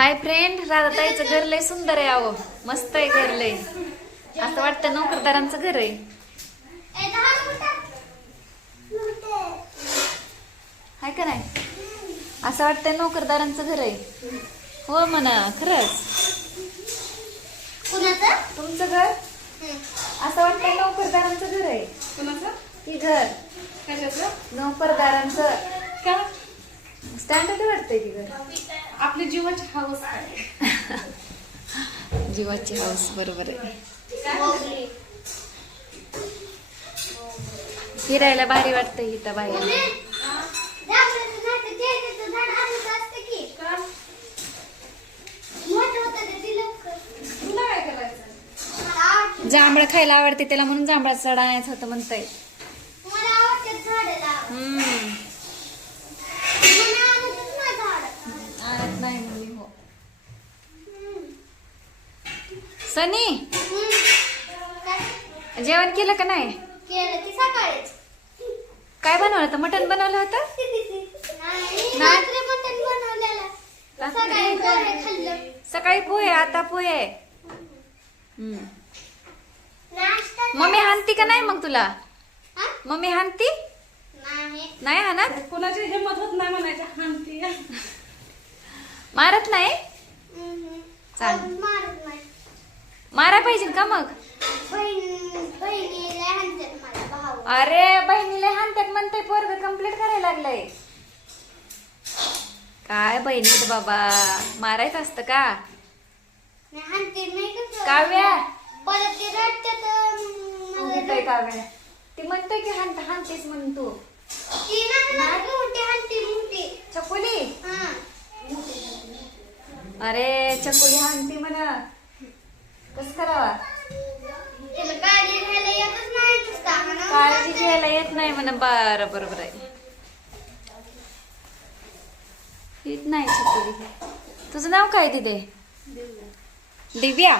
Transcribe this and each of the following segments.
Hi friend राधाताईचं घर लय सुंदर आहे अहो. मस्त आहे घर लय. असं वाटतं नोकरदारांचं घर आहे. हाय का नाही? असं वाटतंय नोकरदारांचं घर आहे. हो म्हणा खरंच. कुणाचं? तुमचं घर? असं वाटतंय नोकरदारांचं घर आहे. ती घर? नोकरदारांचं. का? स्टँडर्ड वाटतंय ती घर? आपली जीवाची हवस आहे जीवाची हाऊस बरोबर आहे. फिरायला भारी वाटतंय इथं बाहेर. जांभळं खायला आवडते त्याला म्हणून जांभळा चढ आणायचं होतं म्हणताय मला आवडतात झाडं लावायला. हम्म मला आवडतच नाही झाडं. आणत नाही मुली हो हम्म. सनी? जेवण केलं का नाही केलं की सकाळीच. काय बनवलं होतं मटण बनवलं होतं नाही, नाही. रात्री मटण बनवलेलं. सकाळी पोहे खाल्लं. सकाळी पोहे आता पोहे हम्म. नाश्ता मम्मी हानती का नाही मग तुला हा? मम्मी हानती नाही. नाही हानत कोणाची हिंमत होत नाही म्हणायच्या हानती मारत नाही हम्म. चालेल. कोण मारत नाही. मारा पाहिजे का मग? अरे बहिणीला हानतात म्हणते पोरग कंप्लीट करायला लागलंय. काय बहिणी बाबा मारायचं असतं का? काव्या. काव्या. ती म्हणतोय की हानत हानतेस म्हणून तू. चकुली. अरे चकुली हानती म्हणा. कस करावा. काळजी घ्यायला येत नाही म्हणा. बरं बरोबर आहे. येत नाही तुझं नाव काय तिथे दिव्या.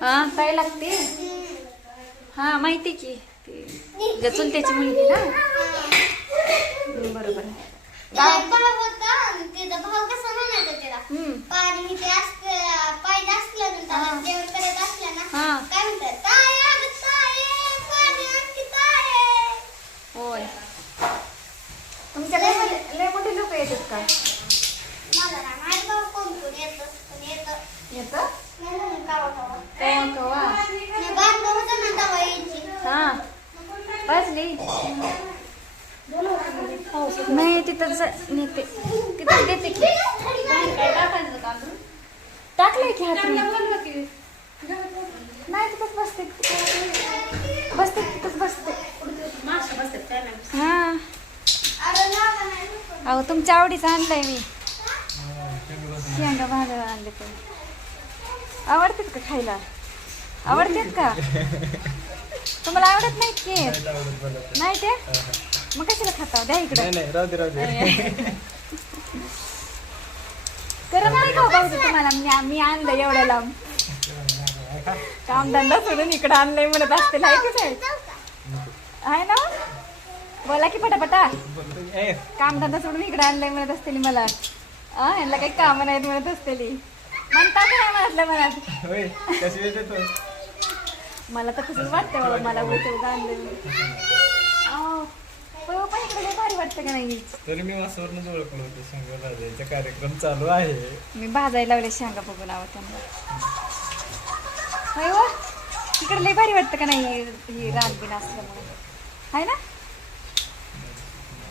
हा काय लागते? हा माहिती की. गचून त्याची मुलगी ना? बरोबर आहे. हम्म. पाणी इथे असतं पाहिजे असलं ना त्याला. जेवण करत असलं ना हा. काय म्हणतात? अगं पाणी होय. तुमच्या लय मोठे- लय मोठे लोक येतात का? मला नाही माहीत भाऊ कोण कोण येतं पण येतं. येतं? म्हणून कावा कावा कवा कवा मी बांधलं होतं ना तवा यायची. हा. नाही तिथं नेते देते की टाकलंय की. हात नाही तिथंच बसते. बसते तिथंच बसते. हा. अहो तुमच्या आवडीचं आणलंय मी. शेंगा भाज्या आणले ते आवडतात का खायला? आवडतात का? तुम्हाला आवडत नाहीत की? नाही ते? मग कशाला खाता द्या इकडे नाही नाही राहू दे राहू दे करत नाही का भाऊजी तुम्हाला? मी मी आणलं एवढ्या लांब. कामधंदा सोडून इकडे आणलंय म्हणत असतील आहे की नाही? आहे ना? बोला की पटापटा. कामधंदा सोडून इकडे आणलंय म्हणत असतील मला. हा यांना काही कामं नाहीत म्हणत असतील. म्हणता का नाही म्हणतलं मनात? मला तर कसं वाटतं बाबा मला उगा आणलं पण पण इकडे लय भारी वाटतं का नाही? तरी मी वासावरनच ओळखलं होतं शंकर राजाचा कार्यक्रम चालू आहे. मी भाजायला लावले शेंगा बघून आहोत त्यांना. होय व तिकडे लय भारी वाटतं का नाही ही रानबीन असल्यामुळे? आहे ना?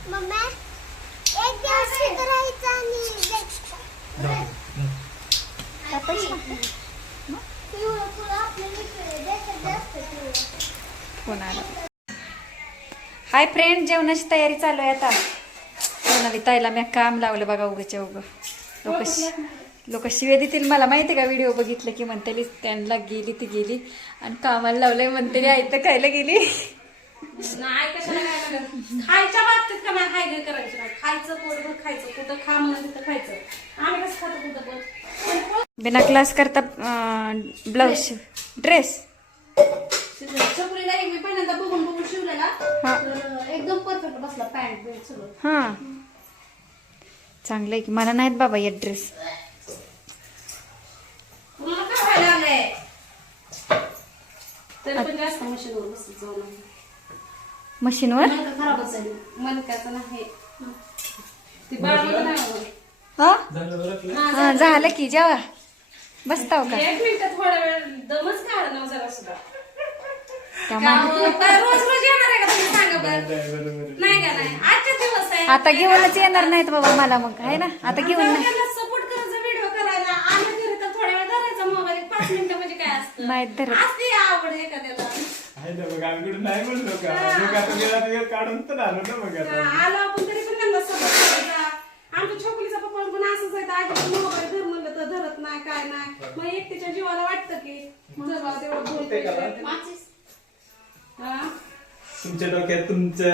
मम्मा एक दिवस शिकरायचं आणि जाऊ दे. काय पैसे पिवळं फुलं आपल्या इकडे देशात जास्त पिवळं. फोन आला हाय फ्रेंड जेवणाची तयारी चालू आहे आता. सोनाली ताईला मी काम लावलं बघा उगच्या उग. लोक लोक शिवे देतील मला माहिती आहे का? व्हिडिओ बघितलं की म्हणतेली त्यांना गेली ती गेली. आणि कामाला लावलंय म्हणतेली आई तर खायला गेली. खायच्या बाबतीत का नाही हाय गं करायचं नाही? खायचं पोटभर खायचं कुठं खा म्हणून तिथं खायचं. आम्ही कसं खातो कुठं पण? बिना क्लास करता ब्लाऊज ड्रेस. चपरीला एक मी पहिल्यांदा बघून बघून शिवलेला हा. बसला पॅन्ट बिंट सगळं. हां. चांगलं आहे की. मला नाहीत बाबा येत ड्रेस तुम्हाला काय व्हायला लागलंय? तरी पण जास्त मशीनवर बसत जाऊ नका. मशीनवर? मनका खराबच आहे. मनकाचं नाही. ती बाळगत नाही. हा झालं? हा, हा, की जेवा. बसताव का? एक मिनिटात थोडा वेळ दमच काढा ना जरा सुद्धा रोज रोज येणार आहे का तुम्ही सांगा बरं. नाही, बरोबर. नाही का नाही? आजचा दिवस आहे. आता घेऊनच येणार नाहीत बाबा मला मग आहे ना? आता घेऊन नाही सपोर्ट करायचा व्हिडिओ करायला. आम्ही घरी तर थोड्या वेळ धरायचा मोबाईल पाच मिनिटं म्हणजे काय असतं? नाहीत धरत. असते आवड एखाद्याला. आहे ना मग आम्ही कुठं नाही म्हणलो का मग आता गेला वेळ काढून तर आलो ना मग आता. हा, आलो आपण तरी पण त्यांना सपोर्ट करायचा. आमच्या छोकरीचा पप्पा पण असंच आहे आजी मोबाईल धर म्हणलं तर धरत नाही काय नाही. मग एकटीच्या जीवाला वाटतं की जरा तेवढं. हा? तुमच्या डोक्यात तुमच्या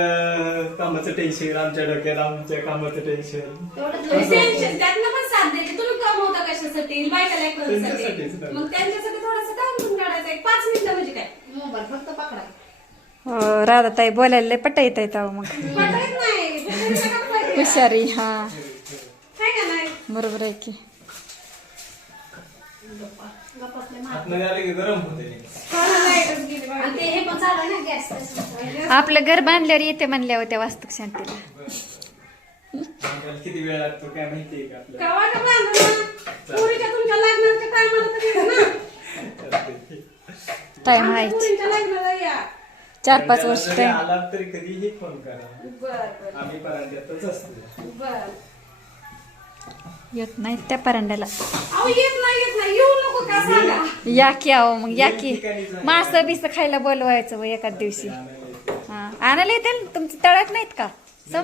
कामाचं टेन्शन आमच्या डोक्यात आमच्या कामाचं टेन्शन टेन्शन त्यातनं पण साथ देते तुम्ही कमवता कशासाठी? बायकाला एक त्यांच्यासाठीच करूसाठी ना. मग त्यांच्यासाठी थोडासा टाइम पण काढायचा. एक पाच मिनिटं म्हणजे काय? मोबाईल फक्त पकडा. हो राधाताई बोलायला लय पट्टा येत आहेत मग. पटायच नाही. भेटायचं का पाहिजे? हुशारी हा. काय का नाही? बरोबर आहे की. गप्पातले मार. आतमध्ये आले की गरम होते. आणि ते हे पण चालू आहे ना गॅस आपलं घर बांधल्यावर येते म्हणल्यावर त्या वास्तुक शांतीला किती वेळ लागतो काय माहितीये का टाइम आहे चार पाच वर्ष टाइम आलात तरी कधीही फोन करा. आम्ही परांड्यातच असतो. बर. येत नाहीत त्या परांड्याला. अहो येत नाही येत नाही. येऊ नको का? सांगा. या की अहो मग या की. मास बिस खायला बोलवायचं व एकाच दिवशी. हा. आणायला येते ना? तुमच्या तळ्यात नाहीत का? सम.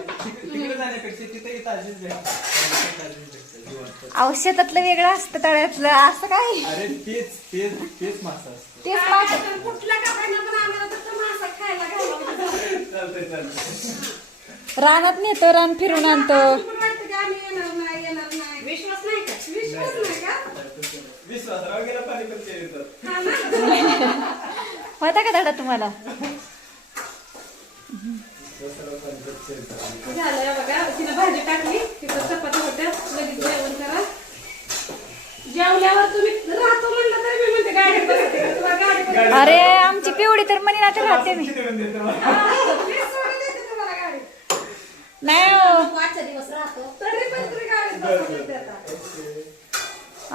जिवंत. औषधातलं वेगळं असतं तळ्यातलं. असं काय? अरे तेच तेच तेच मासा असतो. तेच काय मास. तर कुठल्या काकांना पण आम्हाला तर मासा खायला घालावं चालतंय चालतंय. रानात नेतो रान फिरून आणतो असं पण वाटतं की आम्ही येणार नाही येणार नाही विश्वास नाही का विश्वास नाही का विश्वासराव गेला पाणी पण ते येतात हा ना? होता का धडा तुम्हाला? विश्वासराव पाणी पण ते येतात. झालं बघा. तिला भाजी टाकली. तिथं चपाती होत्या. लगेच जेवण करा. जेवल्यावर तुम्ही राहतो म्हणलं तरी मी म्हणते गाडी. अरे आमची पिवडी तर म्हणे ना राहते मी. किती म्हणते तुम्हाला? हा, मी सोडून देते तुम्हाला गाडी नाही हो. आजचा दिवस राहतो. तरी पण तुम्ही गाडीत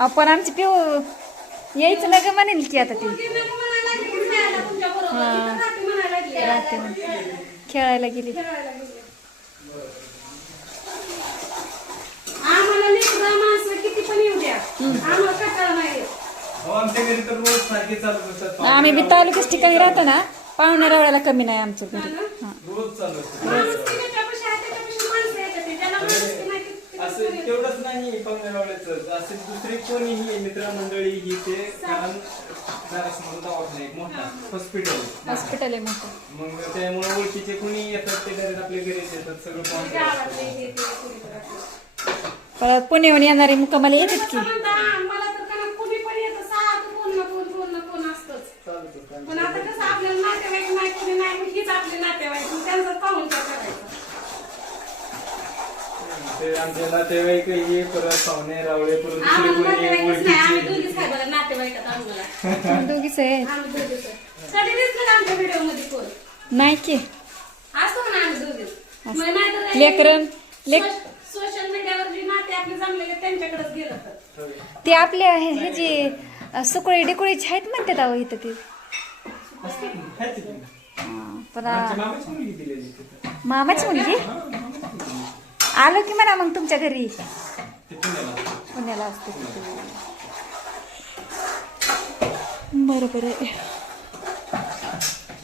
आपण आमची पिऊ यायचं ना ग म्हणेल की आता ती मुलगी नको म्हणायला लागली की जायला राहते. खेळायला गेली. आम्हाला लेकरं माणसं किती पण येऊ द्या आम्हाला कंटाळा नाही आम्ही बी तालुक्याच ठिकाणी राहतो ना पाहुण्या रावळ्याला कमी नाही आमचं घरी हा. रोज चालू असतं माणूस की ज्याच्यापाशी आहे त्याच्यापाशी माणसं येतात ते. ज्याला माणूस की नाही ते- ते असं कसं तेवढंच नाही असे दुसरे कोणीही मित्रमंडळी ही ते कारण घरासमोर दवाखाना एक मोठा हॉस्पिटल हॉस्पिटल आहे. मोठं. मग त्यामुळे ओळखीचे कोणी येतात ते घरात आपल्या घरी येतात सगळं. परत पुण्याहून येणारी मुक्कामाला येतात की कसं म्हणता, मला तर का नाही कुणी पण येतं सारखं कोण ना कोण कोण ना कोण असतंच चालूच असतं. पण आता कसं आपल्याला नातेवाईक नाही कोणी नाही मग हीच आपले नातेवाईक मग त्यांचा पाहून काय करायचं ते आमच्या नातेवाईक हे परत पाहुणे रावळे परत दुसरे कोणी ओळखीचे दोघीच आहे आहे. नाही की. असतो ना आम्ही दोघीच. मग नाहीतर लेकरं लेक सोश- सोशल मीडियावर जे नाते आपले जमलेले त्यांच्याकडेच गेलं तर. ते आपल्या हे हे जे सुकळी डिकुळीचे आहेत म्हणतात अहो इथं ते. असतात ना, आहेत ते. हा, पण आमच्या आ, मामाची मुलगी दिलेली तिथं. मामाची मुलगी? आलो की म्हणा मग तुमच्या घरी. पुण्याला. पुण्याला असते. बरोबर आहे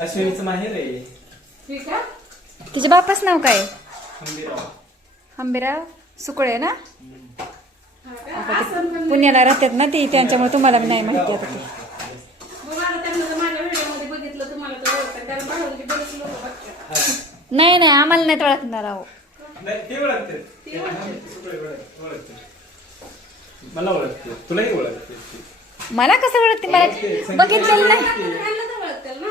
अश्विनीचं माहेर आहे. ठीक आहे तिच्या बापाच नाव काय? हंबीराव सुकळे ना? पुण्याला राहतात ना ती त्यांच्यामुळे तुम्हाला नाही माहिती आता ते. नाही नाही आम्हाला नाही ओळखणार अहो नाही ते ओळखते. ओळखते. मला ओळखते. तुलाही ओळखते. ती. मला कसं ओळखते? मला बघितलेलं नाही. ओळखतील ना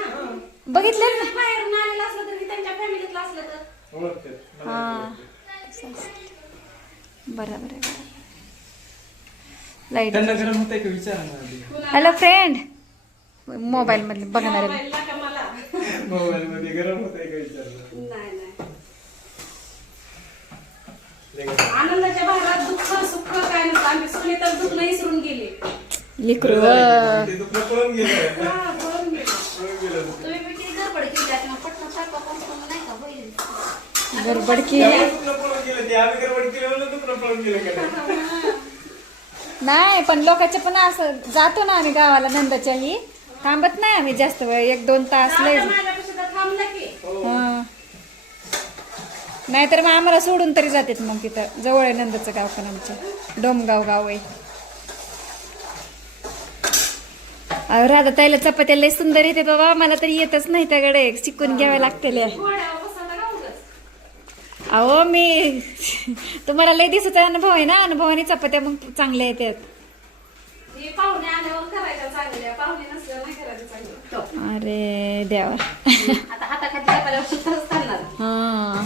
बघितलेलं बाहेरून आलेलं असलं तरी त्यांच्या फॅमिलीतलं असलं तर. ओळखतात मला हा. ओळखतात. तसं असतं. बरोबर आहे लाइट त्यांना गरम का? विचारा. हॅलो फ्रेंड मोबाईल मधले बघणार. आहे. मोबाईल नका मला. मोबाईल मध्ये गरम होत आहे का विचारलं नाही नाही लय गरम. आनंदाच्या भागात दुःख सुख काय नसतं आम्ही सुने तर दुःख नाही विसरून गेले लेकरू ते दुखणं पळून गेलं हा, पळून गेले. पळून गेलं तुम्ही बी किती गडबड केली आता मग पटकन स्वयंपाक करून नाही का होईल गडबड केली त्यामुळे दुखणं पळून गेलं ते आम्ही गडबड केलं म्हणून दुखणं पळून गेलं का नाही? नाही पण लोकांच्या पण असं जातो ना आम्ही गावाला नंदाच्याही. थांबत नाही आम्ही जास्त वेळ. एक दोन तास लय. नाहीतर मग आम्हाला सोडून तरी जातात मग तिथं. जवळ आहे नंदाचं गाव पण आमचं. डोमगाव गाव आहे अहो, राधा ताईला चपात्या लय सुंदर येते बाबा. मला तरी येतच नाही त्याकडे. शिकून लागतील. का उगाच? अहो मी तुम्हाला लय दिवसाचा अनुभव आहे ना? अनुभवाने चपात्या मग चांगल्या येतात. अरे देवा. हा.